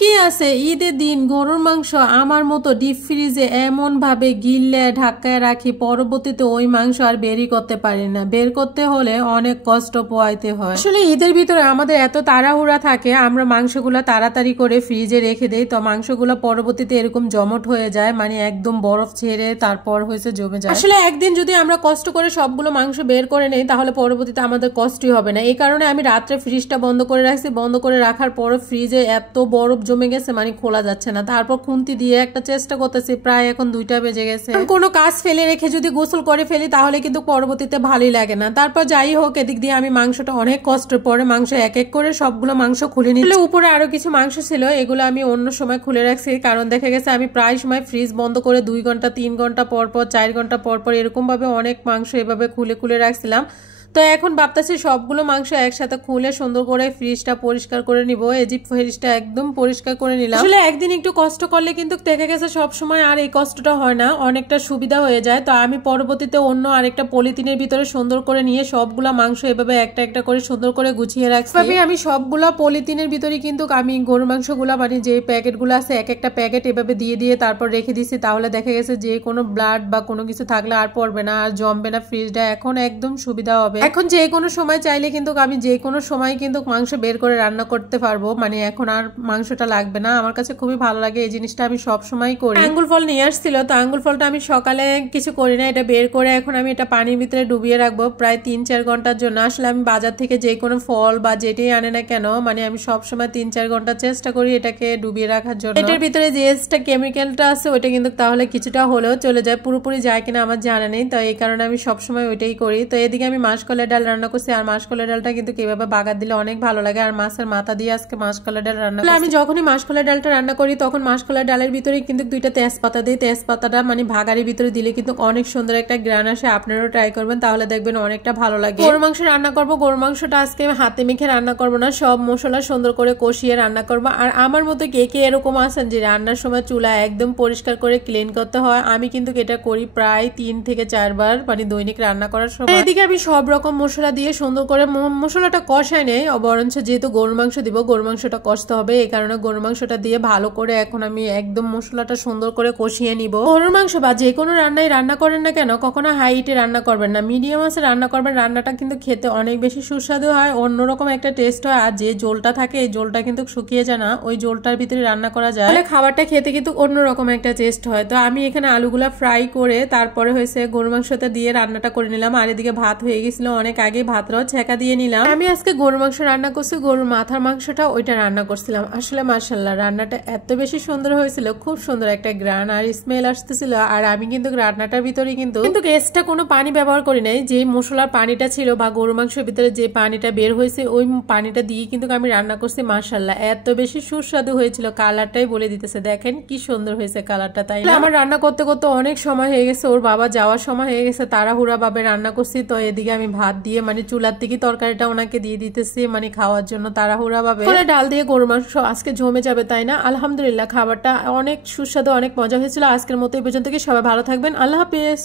কি আছে ঈদের দিন গরুর মাংস আমার মতো ডিপ ফ্রিজে এমন ভাবে গিললে ঢাকায় রাখি, পরবর্তীতে ওই মাংস আর বেরই করতে পারি না। বের করতে হলে অনেক কষ্ট পোয়াইতে হয়। আসলে ঈদের ভিতরে আমাদের এত তাড়াহুড়া থাকে, আমরা মাংসগুলো তাড়াতাড়ি করে ফ্রিজে রেখে দেই, তো মাংসগুলো পরবর্তীতে এরকম জমট হয়ে যায়, মানে একদম বরফ ছেড়ে তারপর হয়েছে জমে যায়। আসলে একদিন যদি আমরা কষ্ট করে সবগুলো মাংস বের করে নেই তাহলে পরবর্তীতে আমাদের কষ্টই হবে না। এই কারণে আমি রাত্রে ফ্রিজটা বন্ধ করে রাখছি। বন্ধ করে রাখার পর ফ্রিজে এত বরফ জমে গেছে, মানে খোলা যাচ্ছে না। তারপর খুন্তি দিয়ে একটা চেষ্টা করতেছি, প্রায় এখন 2টা বেজে গেছে। কোনো কাজ ফেলে রেখে যদি গোসল করে ফেলি তাহলে কিন্তু পরবর্তীতে ভালোই লাগে না। তারপর যাই হোক, এদিক দিয়ে আমি মাংসটা অনেক কষ্টের পরে মাংস এক এক করে সবগুলো মাংস খুলে নিচ্ছি। উপরে আরো কিছু মাংস ছিল, এগুলো আমি অন্য সময় খুলে রাখছি, কারণ দেখা গেছে আমি প্রায় সময় ফ্রিজ বন্ধ করে 2 ঘন্টা 3 ঘন্টা পর পর 4 ঘন্টা পর পর এরকম ভাবে অনেক মাংস এভাবে খুলে খুলে রাখছিলাম। তো এখন ভাবতেছি সবগুলো মাংস একসাথে খুলে সুন্দর করে ফ্রিজটা পরিষ্কার করে নিব। এই যে ফ্রিজটা একদম পরিষ্কার করে নিলাম। আসলে একদিন একটু কষ্ট করলে কিন্তু দেখা গেছে সব সময় আর এই কষ্টটা হয় না, অনেকটা সুবিধা হয়ে যায়। তো আমি পরবর্তীতে অন্য আরেকটা পলিথিনের ভিতরে সুন্দর করে নিয়ে সবগুলা মাংস এভাবে একটা একটা করে সুন্দর করে গুছিয়ে রাখছি। আমি সবগুলা পলিথিনের ভিতরে কিন্তু আমি গরু মাংসগুলা, মানে যে প্যাকেটগুলো আছে এক একটা প্যাকেট এভাবে দিয়ে দিয়ে তারপর রেখে দিছি। তাহলে দেখা গেছে যে কোনো ব্লাড বা কোনো কিছু থাকলে আর পড়বে না, আর জমবে না। ফ্রিজটা এখন একদম সুবিধা হবে। এখন যে কোনো সময় চাইলে কিন্তু আমি যে কোনো সময় কিন্তু মাংস বের করে রান্না করতে পারবো, মানে এখন আর মাংসটা লাগবে না। আমার কাছে খুবই ভালো লাগে এই জিনিসটা, আমি সব সময় করি। আঙ্গুর ফল নিয়ে আসছিল, তো আঙ্গুর ফলটা আমি সকালে কিছু করি না, এটা বের করে এখন আমি এটা পানির ভিতরে ডুবিয়ে রাখবো প্রায় 3-4 ঘন্টার জন্য। আসলে আমি বাজার থেকে যে কোনো ফল বা যেটাই আনে না কেন, মানে আমি সব সময় 3-4 ঘন্টা চেষ্টা করি এটাকে ডুবিয়ে রাখার জন্য। এটার ভিতরে যে এক্সট্রা কেমিক্যালটা আছে ওইটা কিন্তু তাহলে কিছুটা হলেও চলে যায়, পুরোপুরি যায় কিনা আমার জানা নেই, তো এই কারণে আমি সবসময় ওইটাই করি। তো এদিকে আমি মাসকলাই ডাল রান্না করছি, আর মাসকলাই ডালটা কিন্তু কিভাবে বাগার দিলে অনেক ভালো লাগে, আর মাছের মাথা দিয়ে আজকে মাসকলাই ডাল রান্না করছি। আমি যখনই মাসকলাই ডালটা রান্না করি তখন মাসকলাই ডালের ভিতরে কিন্তু 2টা তেজপাতা দিই। তেজপাতাটা মানে ভাগারের ভিতরে দিলে কিন্তু অনেক সুন্দর একটা গ্রান আসে। আপনারাও ট্রাই করবেন, তাহলে দেখবেন অনেকটা ভালো লাগে। গরু মাংস রান্না করবো, গরু মাংসটা আজকে হাতে মেখে রান্না করবো না, সব মশলা সুন্দর করে কষিয়ে রান্না করবো। আর আমার মতো কে কে এরকম আছেন যে রান্নার সময় চুলা একদম পরিষ্কার করে ক্লিন করতে হয়? আমি কিন্তু এটা করি প্রায় 3 থেকে 4 বার, মানে দৈনিক রান্না করার সময়। এদিকে আমি সব রকম মশলা দিয়ে সুন্দর করে মশলাটা কষায় নেই, বরঞ্চ যেহেতু গরুর মাংস দিব গরুর মাংসটা কষতে হবে, এই কারণে গরুর মাংসটা দিয়ে ভালো করে এখন আমি একদম মশলাটা সুন্দর করে কষিয়ে নিব। গরুর মাংস বা যে কোনো রান্নায় রান্না করেন না কেন কখনো হাই হিটে রান্না করবেন না, মিডিয়াম আছে রান্না করবেন। রান্নাটা কিন্তু খেতে অনেক বেশি সুস্বাদু হয়, অন্যরকম একটা টেস্ট হয়। আর যে জলটা থাকে এই জলটা কিন্তু শুকিয়ে যায় না, ওই জলটার ভিতরে রান্না করা যায়, তাহলে খাবারটা খেতে কিন্তু অন্যরকম একটা টেস্ট হয়। তো আমি এখানে আলুগুলা ফ্রাই করে তারপরে হয়েছে গরুর মাংসটা দিয়ে রান্নাটা করে নিলাম। আর এদিকে ভাত হয়ে গেছিল অনেক আগে, ভাতটাও ছেঁকা দিয়ে নিলাম। আমি আজকে গরুর মাংস রান্না করছি, গরুর মাথার মাংসটা ওইটা রান্না করছিলাম। আসলে মাশাআল্লাহ রান্নাটা এত বেশি সুন্দর হয়েছিল, খুব সুন্দর একটা গ্রান আর স্মেল আসতেছিল। আর আমি কিন্তু রান্নাটার ভিতরে কিন্তু এক্সট্রা কোনো পানি ব্যবহার করি নাই, যে মশলার পানিটা ছিল বা গরু মাংসের ভিতরে যে পানিটা বের হয়েছে ওই পানিটা দিয়ে কিন্তু আমি রান্না করছি। মাশাআল্লাহ এত বেশি সুস্বাদু হয়েছিল, কালারটাই বলে দিতেছে, দেখেন কি সুন্দর হয়েছে কালারটা। তাই না? আমার রান্না করতে করতে অনেক সময় হয়ে গেছে, ওর বাবা যাওয়ার সময় হয়ে গেছে, তাড়াহুড়া ভাবে রান্না করছি। তো এদিকে আমি ভাত দিয়ে মানে চুলার থেকে তরকারিটা ওনাকে দিয়ে দিতেছি, মানে খাওয়ার জন্য তাড়াহুড়া ভাবে। ডাল দিয়ে গরুর মাংস আজকে জমে যাবে, তাই না? আলহামদুলিল্লাহ খাবারটা অনেক সুস্বাদু, অনেক মজা হয়েছিল। আজকের মতো এই পর্যন্ত, কি সবাই ভালো থাকবেন, আল্লাহ হাফেজ।